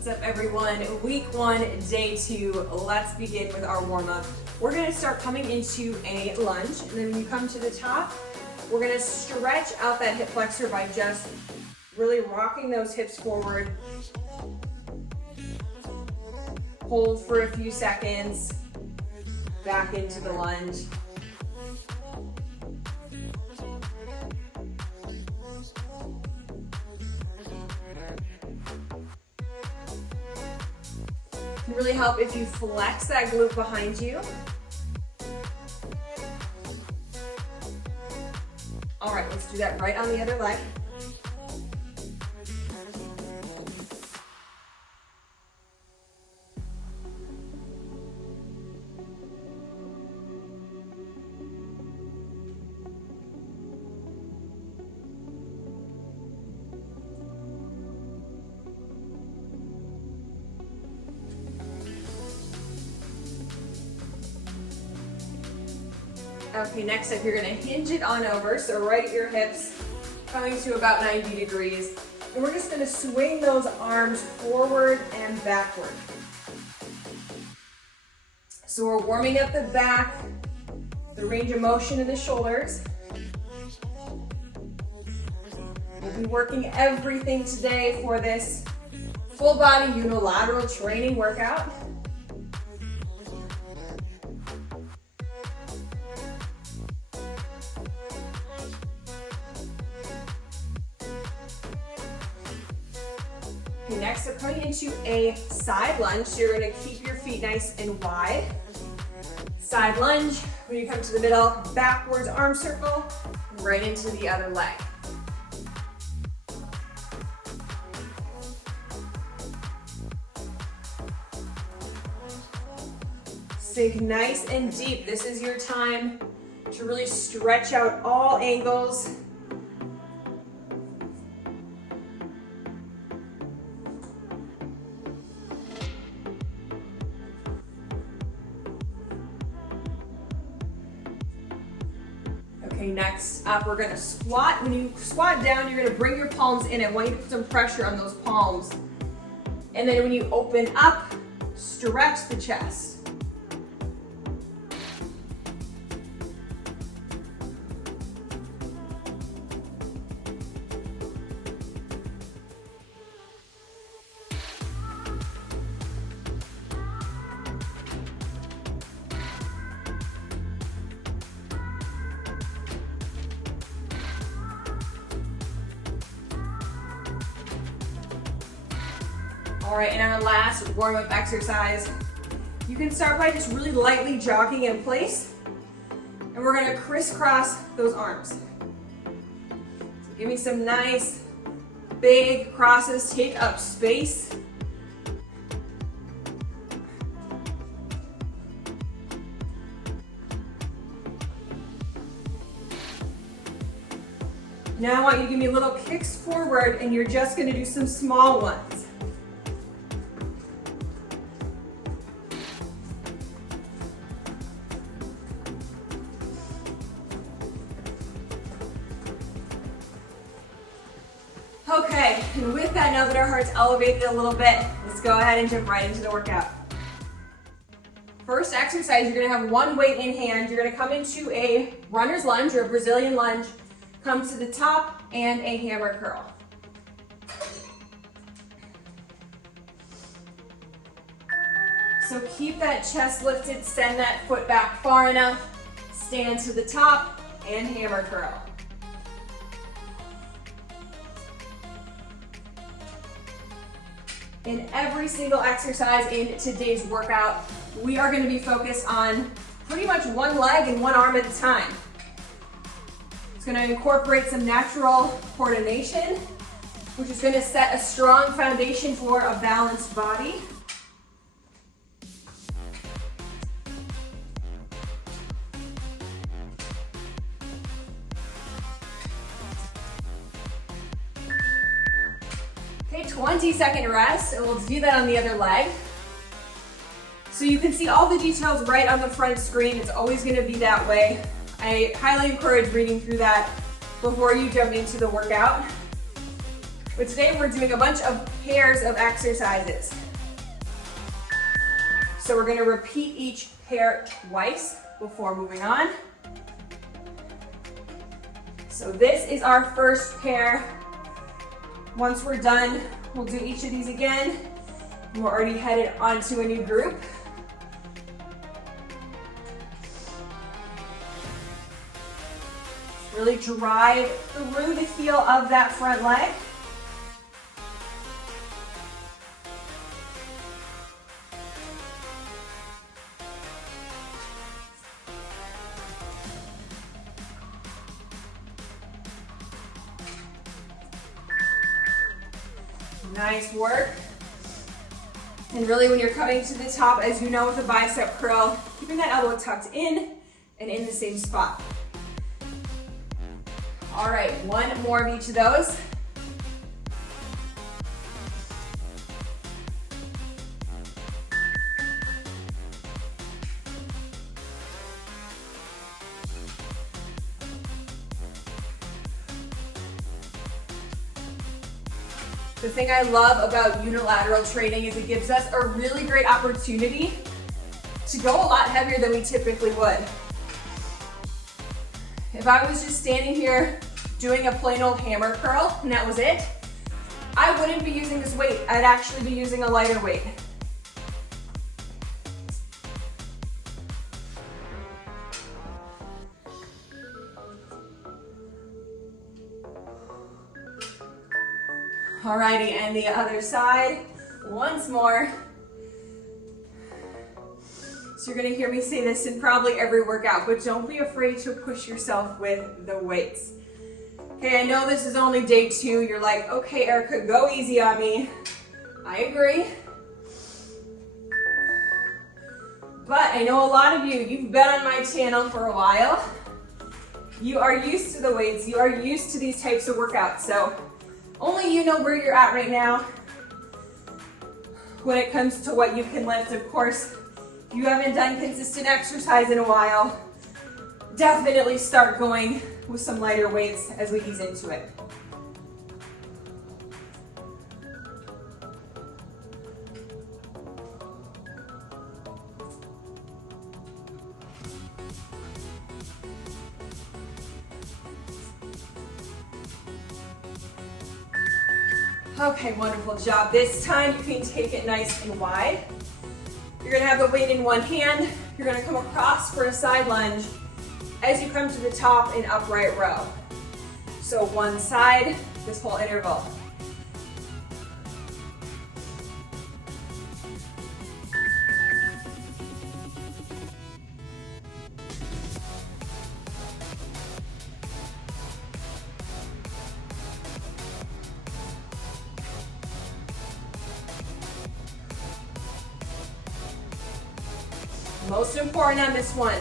What's up, everyone? Week 1, day 2. Let's begin with our warm-up. We're going to start coming into a lunge, and then when you come to the top, we're going to stretch out that hip flexor by just really rocking those hips forward. Hold for a few seconds, back into the lunge. It can really help if you flex that glute behind you. All right, let's do that right on the other leg. Okay, next up, you're gonna hinge it on over, so right at your hips, coming to about 90 degrees. And we're just gonna swing those arms forward and backward. So we're warming up the back, the range of motion in the shoulders. We'll be working everything today for this full body unilateral training workout. Next, we're coming into a side lunge. So you're going to keep your feet nice and wide. Side lunge. When you come to the middle, backwards arm circle, right into the other leg. Sink nice and deep. This is your time to really stretch out all angles. Okay, next up, we're gonna squat. When you squat down, you're gonna bring your palms in. I want you to put some pressure on those palms. And then when you open up, stretch the chest. All right, and our last warm-up exercise, you can start by just really lightly jogging in place, and we're gonna crisscross those arms. So give me some nice, big crosses, take up space. Now I want you to give me little kicks forward, and you're just gonna do some small ones. Okay, and with that, now that our heart's elevated a little bit, let's go ahead and jump right into the workout. First exercise, you're gonna have one weight in hand. You're gonna come into a runner's lunge or a Brazilian lunge, come to the top, and a hammer curl. So keep that chest lifted, send that foot back far enough, stand to the top, and hammer curl. In every single exercise in today's workout, we are going to be focused on pretty much one leg and one arm at a time. It's going to incorporate some natural coordination, which is going to set a strong foundation for a balanced body. Okay, 20-second rest, and we'll do that on the other leg. So you can see all the details right on the front screen. It's always going to be that way. I highly encourage reading through that before you jump into the workout. But today we're doing a bunch of pairs of exercises. So we're gonna repeat each pair twice before moving on. So this is our first pair. Once we're done, we'll do each of these again. We're already headed onto a new group. Really drive through the heel of that front leg. Nice work. And really when you're coming to the top, as you know with a bicep curl, keeping that elbow tucked in and in the same spot. All right, one more of each of those. The thing I love about unilateral training is it gives us a really great opportunity to go a lot heavier than we typically would. If I was just standing here doing a plain old hammer curl and that was it, I wouldn't be using this weight. I'd actually be using a lighter weight. Alrighty, and the other side, once more. So you're gonna hear me say this in probably every workout, but don't be afraid to push yourself with the weights. Okay, I know this is only day 2. You're like, okay, Erica, go easy on me. I agree. But I know a lot of you've been on my channel for a while. You are used to the weights. You are used to these types of workouts. So only you know where you're at right now when it comes to what you can lift. Of course, if you haven't done consistent exercise in a while, definitely start going with some lighter weights as we ease into it. Okay, wonderful job. This time you can take it nice and wide. You're gonna have the weight in one hand. You're gonna come across for a side lunge as you come to the top in upright row. So one side, this whole interval. Most important on this one,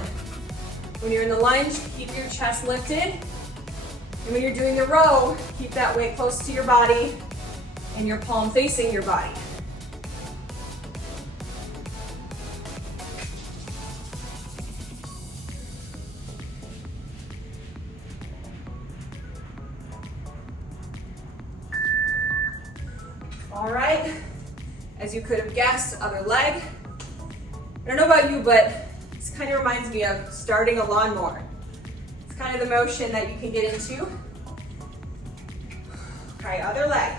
when you're in the lunge, keep your chest lifted. And when you're doing the row, keep that weight close to your body and your palm facing your body. All right, as you could have guessed, other leg. I don't know about you, but this kind of reminds me of starting a lawnmower. It's kind of the motion that you can get into. Okay, other leg.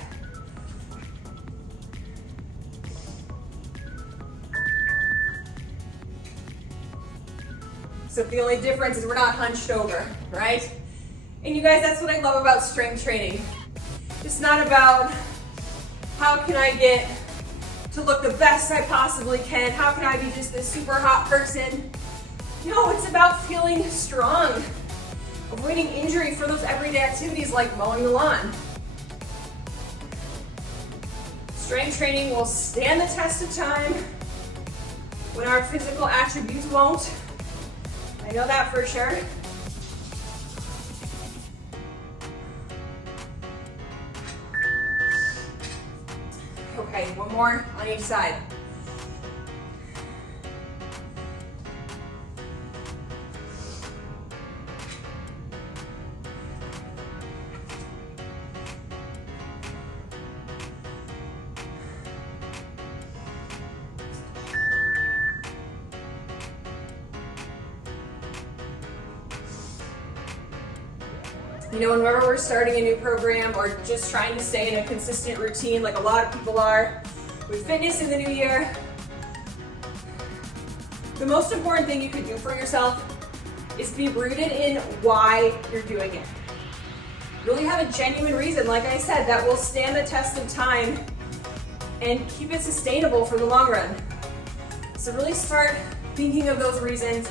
So the only difference is we're not hunched over, right? And you guys, that's what I love about strength training. It's not about how can I get to look the best I possibly can. How can I be just this super hot person? No, it's about feeling strong, avoiding injury for those everyday activities like mowing the lawn. Strength training will stand the test of time when our physical attributes won't. I know that for sure. Okay, one more on each side. You know, whenever we're starting a new program or just trying to stay in a consistent routine, like a lot of people are with fitness in the new year, the most important thing you could do for yourself is be rooted in why you're doing it. Really have a genuine reason, like I said, that will stand the test of time and keep it sustainable for the long run. So really start thinking of those reasons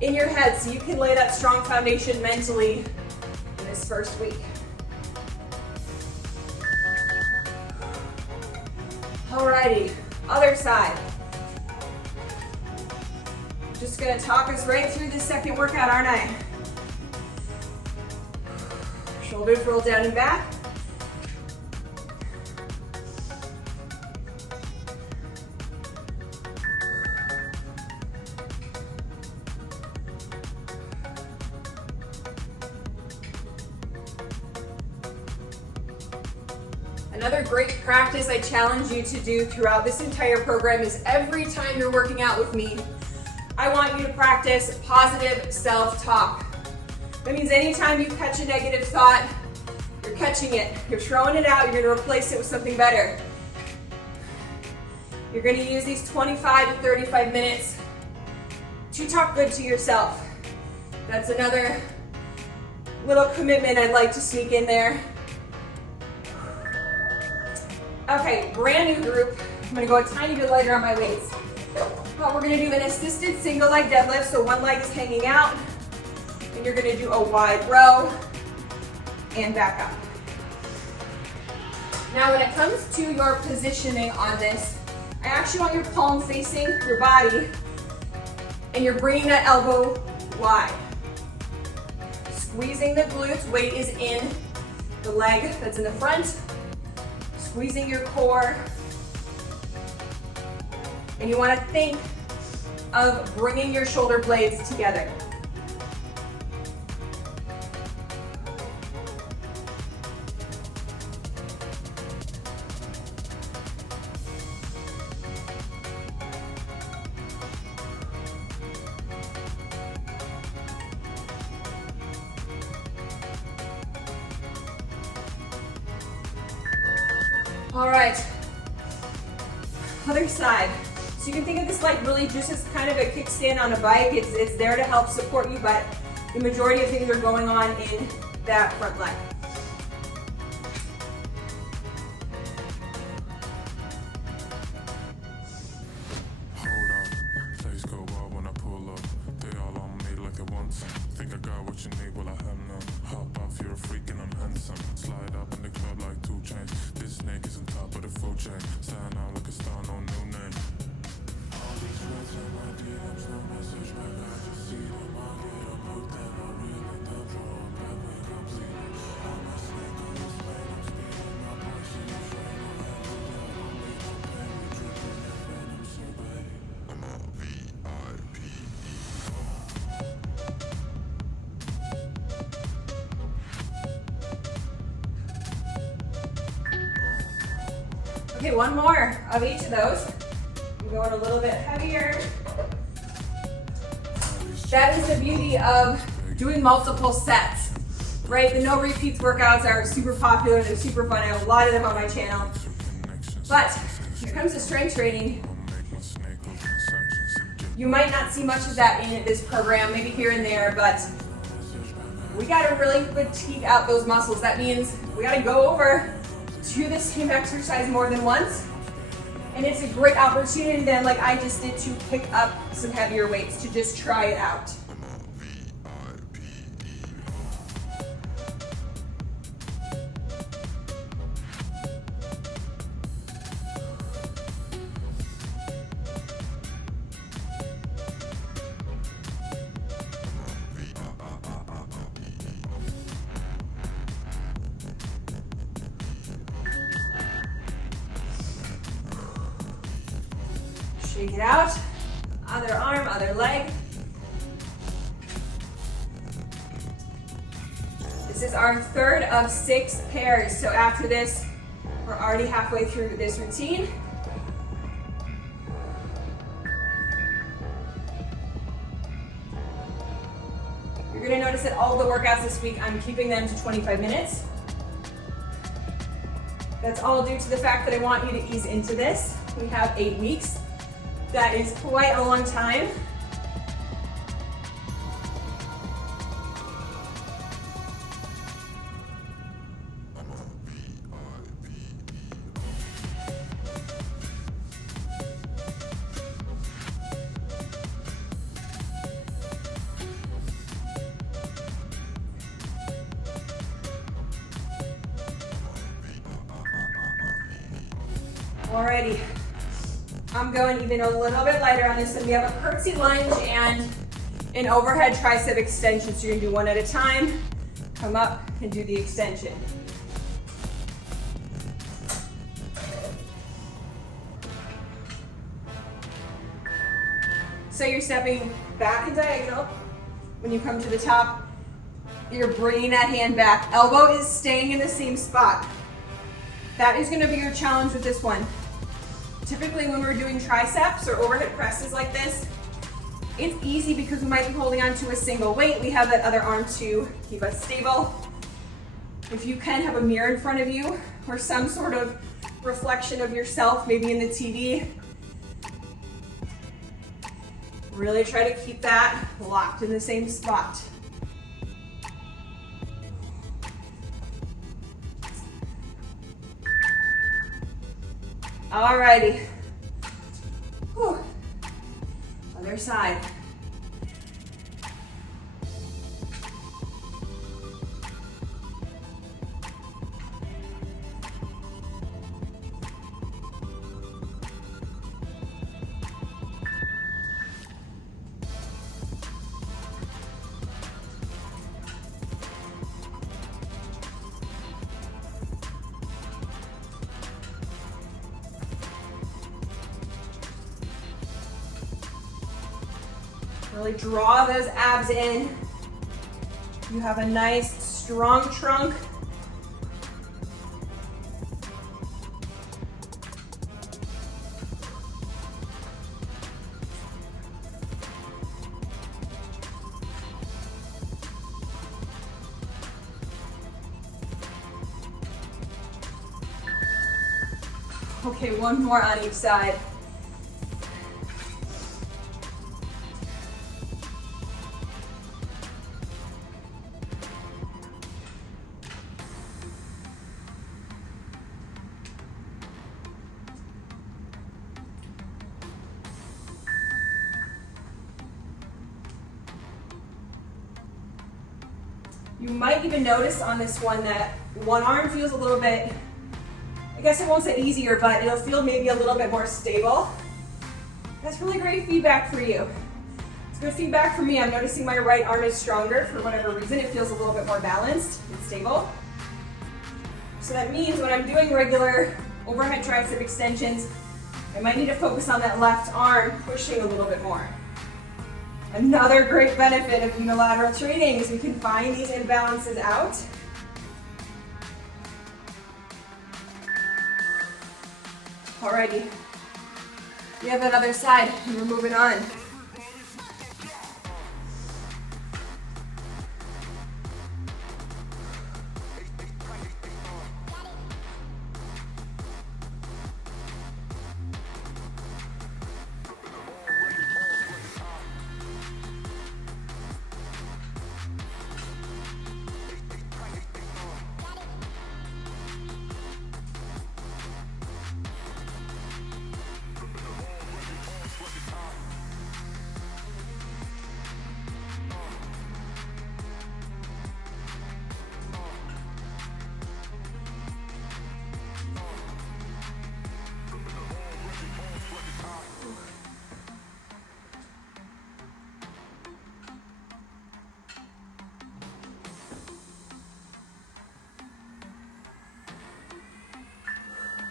in your head so you can lay that strong foundation mentally in this first week. Alrighty, other side. Just gonna talk us right through the second workout, aren't I? Shoulders roll down and back. Another great practice I challenge you to do throughout this entire program is every time you're working out with me, I want you to practice positive self-talk. That means anytime you catch a negative thought, you're catching it, you're throwing it out, you're gonna replace it with something better. You're gonna use these 25 to 35 minutes to talk good to yourself. That's another little commitment I'd like to sneak in there. Okay, brand new group. I'm gonna go a tiny bit lighter on my weights. But we're gonna do an assisted single leg deadlift, so one leg is hanging out, and you're gonna do a wide row and back up. Now when it comes to your positioning on this, I actually want your palm facing your body, and you're bringing that elbow wide. Squeezing the glutes, weight is in the leg that's in the front, squeezing your core, and you want to think of bringing your shoulder blades together. All right, other side. So you can think of this like really just as kind of a kickstand on a bike. It's there to help support you, but the majority of things are going on in that front leg. Okay, one more of each of those. I'm going a little bit heavier. That is the beauty of doing multiple sets, right? The no repeats workouts are super popular, they're super fun. I have a lot of them on my channel. But when it comes to strength training, you might not see much of that in this program, maybe here and there, but we gotta really fatigue out those muscles. That means we gotta go over to the same exercise more than once, and it's a great opportunity then, like I just did, to pick up some heavier weights, to just try it out. Shake it out, other arm, other leg. This is our third of 6 pairs. So after this, we're already halfway through this routine. You're gonna notice said, all of the workouts this week, I'm keeping them to 25 minutes. That's all due to the fact that I want you to ease into this. We have 8 weeks. That is quite a long time. Alrighty, I'm going even a little bit lighter on this one. We have a curtsy lunge and an overhead tricep extension. So you're gonna do one at a time, come up and do the extension. So you're stepping back and diagonal. When you come to the top, you're bringing that hand back. Elbow is staying in the same spot. That is gonna be your challenge with this one. Typically when we're doing triceps or overhead presses like this, it's easy because we might be holding on to a single weight. We have that other arm to keep us stable. If you can, have a mirror in front of you or some sort of reflection of yourself, maybe in the TV. Really try to keep that locked in the same spot. Alrighty. Whew. Other side. Really draw those abs in. You have a nice, strong trunk. Okay, one more on each side. You might even notice on this one that one arm feels a little bit, I guess I won't say easier, but it'll feel maybe a little bit more stable. That's really great feedback for you. It's good feedback for me. I'm noticing my right arm is stronger for whatever reason. It feels a little bit more balanced and stable. So that means when I'm doing regular overhead tricep extensions, I might need to focus on that left arm pushing a little bit more. Another great benefit of unilateral training is we can find these imbalances out. Alrighty, we have that other side and we're moving on.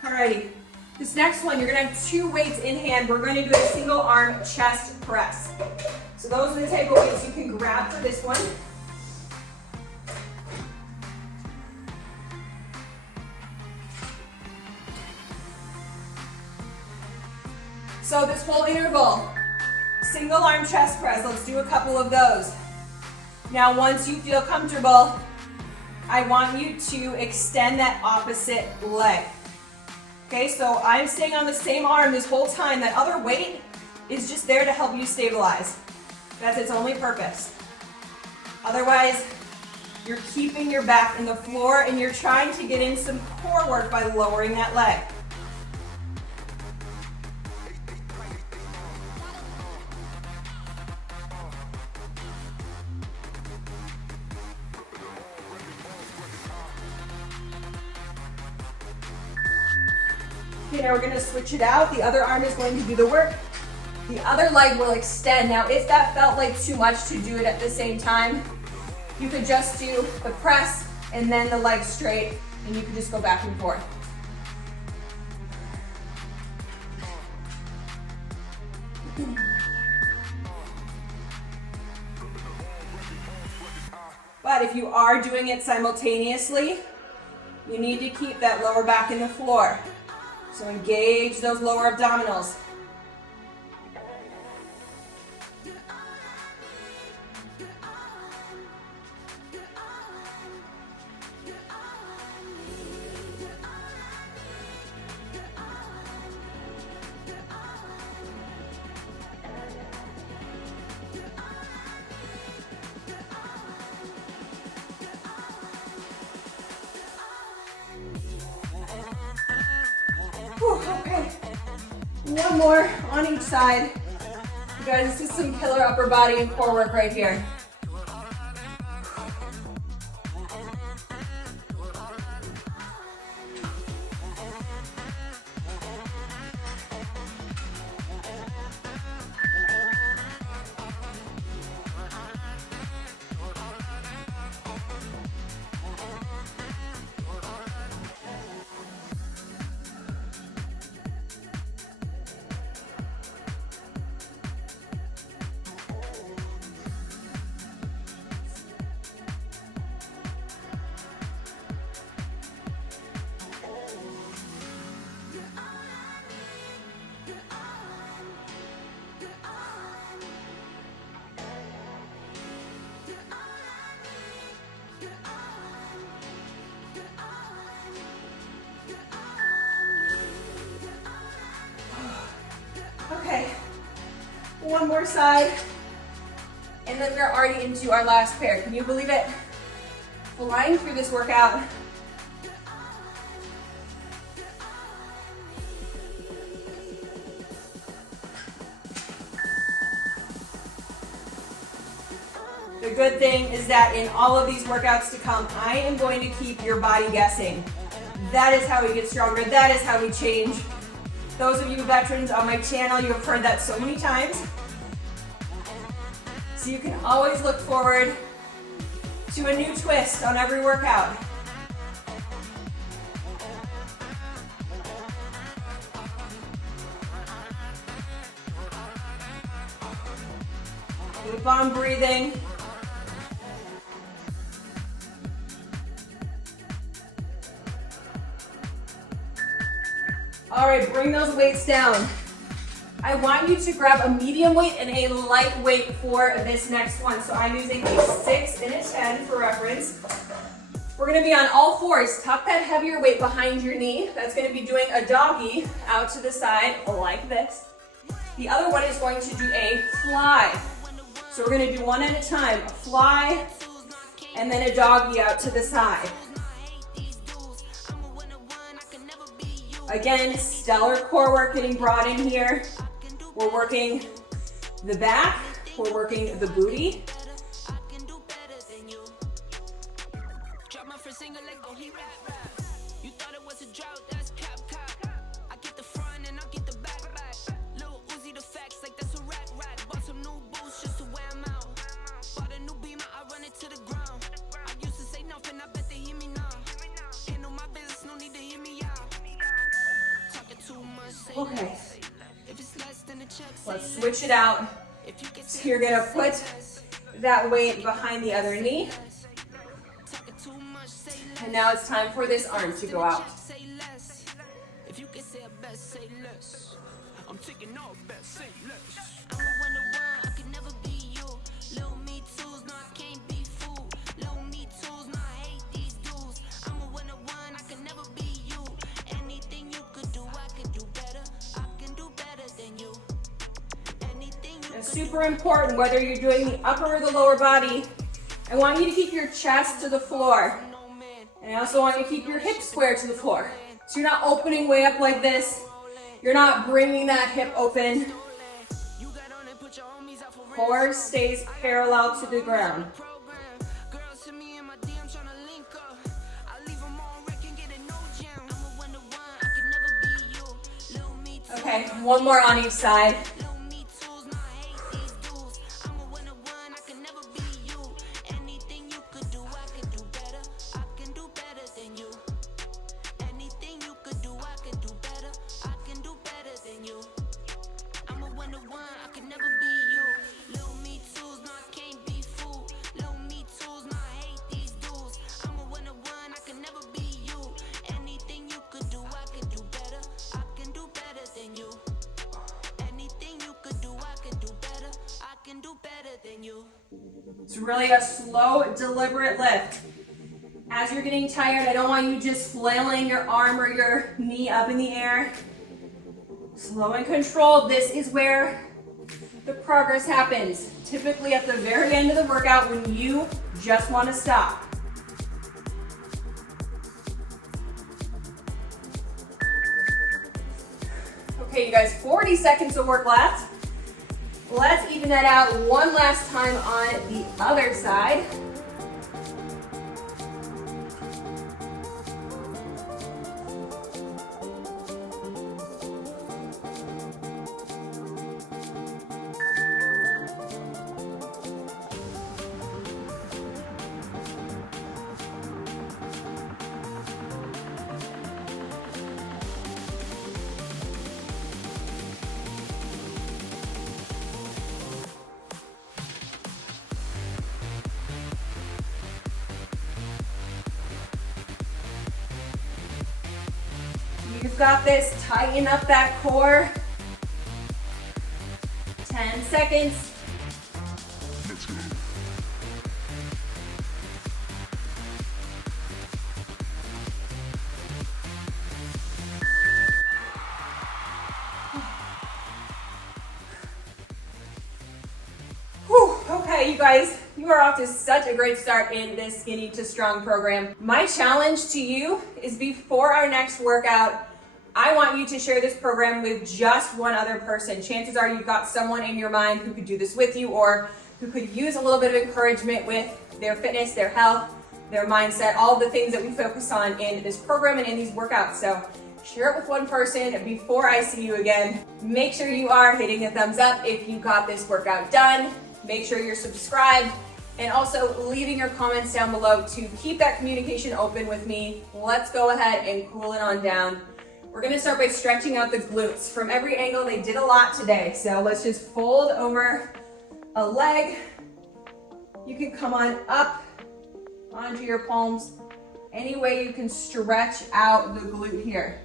Alrighty, this next one, you're gonna have 2 weights in hand. We're going to do a single arm chest press. So those are the type of weights you can grab for this one. So this whole interval, single arm chest press, let's do a couple of those. Now, once you feel comfortable, I want you to extend that opposite leg. Okay, so I'm staying on the same arm this whole time. That other weight is just there to help you stabilize. That's its only purpose. Otherwise, you're keeping your back in the floor and you're trying to get in some core work by lowering that leg. Okay, now we're going to switch it out. The other arm is going to do the work. The other leg will extend. Now, if that felt like too much to do it at the same time, you could just do the press and then the leg straight, and you could just go back and forth. But if you are doing it simultaneously, you need to keep that lower back in the floor. So engage those lower abdominals. Okay, one more on each side. You guys, this is some killer upper body and core work right here. Okay, one more side, and then we're already into our last pair. Can you believe it? Flying through this workout. The good thing is that in all of these workouts to come, I am going to keep your body guessing. That is how we get stronger. That is how we change. Those of you veterans on my channel, you have heard that so many times. So you can always look forward to a new twist on every workout. Keep on breathing. All right, bring those weights down. I want you to grab a medium weight and a light weight for this next one. So I'm using a 6 and a 10 for reference. We're gonna be on all fours. Tuck that heavier weight behind your knee. That's gonna be doing a doggy out to the side like this. The other one is going to do a fly. So we're gonna do one at a time. A fly, and then a doggy out to the side. Again, stellar core work getting brought in here. We're working the back, we're working the booty. Okay, let's switch it out. So you're gonna put that weight behind the other knee. And now it's time for this arm to go out. super important whether you're doing the upper or the lower body. I want you to keep your chest to the floor. And I also want you to keep your hips square to the floor. So you're not opening way up like this. You're not bringing that hip open. Core stays parallel to the ground. Okay, one more on each side. It's really a slow, deliberate lift. As you're getting tired, I don't want you just flailing your arm or your knee up in the air. Slow and controlled. This is where the progress happens. Typically at the very end of the workout when you just want to stop. Okay, you guys, 40 seconds of work left. Let's even that out one last time on the other side. You've got this. Tighten up that core. 10 seconds. Let's go. Whew, okay, you guys, you are off to such a great start in this Skinny to Strong program. My challenge to you is before our next workout, I want you to share this program with just one other person. Chances are you've got someone in your mind who could do this with you or who could use a little bit of encouragement with their fitness, their health, their mindset, all of the things that we focus on in this program and in these workouts. So share it with one person before I see you again. Make sure you are hitting the thumbs up if you got this workout done. Make sure you're subscribed and also leaving your comments down below to keep that communication open with me. Let's go ahead and cool it on down. We're gonna start by stretching out the glutes. From every angle, they did a lot today. So let's just fold over a leg. You can come on up onto your palms. Any way you can stretch out the glute here.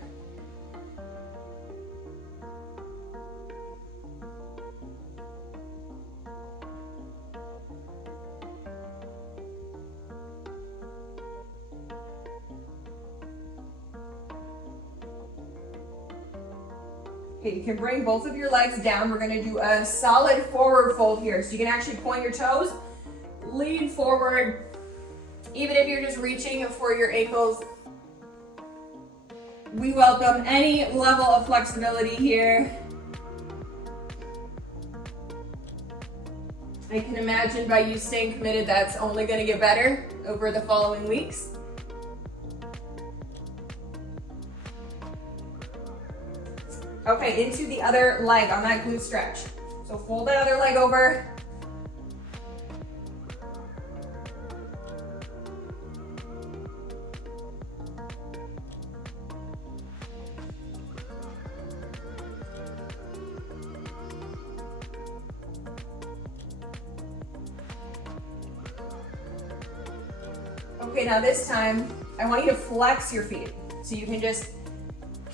Okay, you can bring both of your legs down. We're gonna do a solid forward fold here. So you can actually point your toes, lean forward, even if you're just reaching for your ankles. We welcome any level of flexibility here. I can imagine by you staying committed, that's only gonna get better over the following weeks. Okay, into the other leg on that glute stretch. So fold that other leg over. Okay, now this time, I want you to flex your feet. So you can just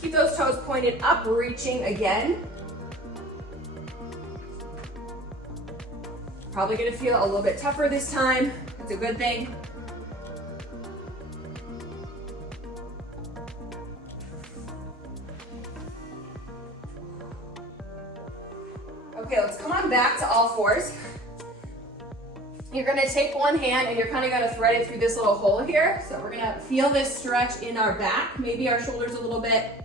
keep those toes pointed up, reaching again. Probably gonna feel a little bit tougher this time. It's a good thing. Okay, let's come on back to all fours. You're gonna take one hand and you're kind of gonna thread it through this little hole here. So we're gonna feel this stretch in our back, maybe our shoulders a little bit.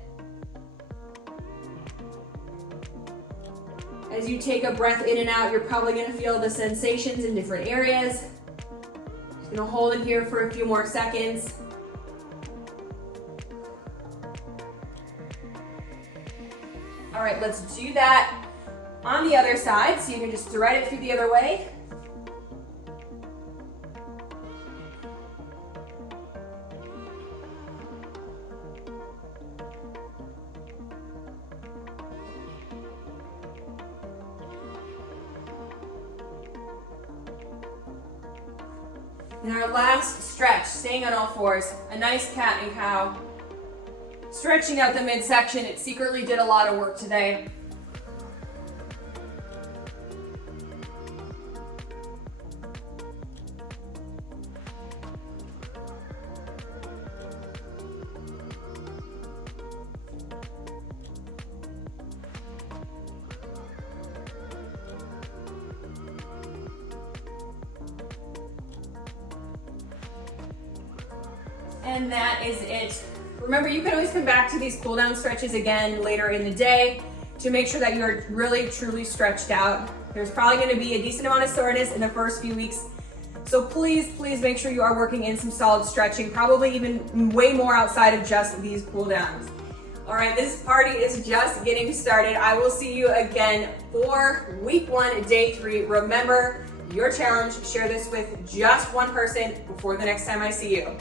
As you take a breath in and out, you're probably gonna feel the sensations in different areas. Just gonna hold it here for a few more seconds. All right, let's do that on the other side. So you can just thread it through the other way. And our last stretch, staying on all fours, a nice cat and cow. Stretching out the midsection, it secretly did a lot of work today. And that is it. Remember, you can always come back to these cool down stretches again later in the day to make sure that you're really, truly stretched out. There's probably gonna be a decent amount of soreness in the first few weeks. So please, please make sure you are working in some solid stretching, probably even way more outside of just these cool downs. All right, this party is just getting started. I will see you again for week 1, day 3. Remember, your challenge, share this with just one person before the next time I see you.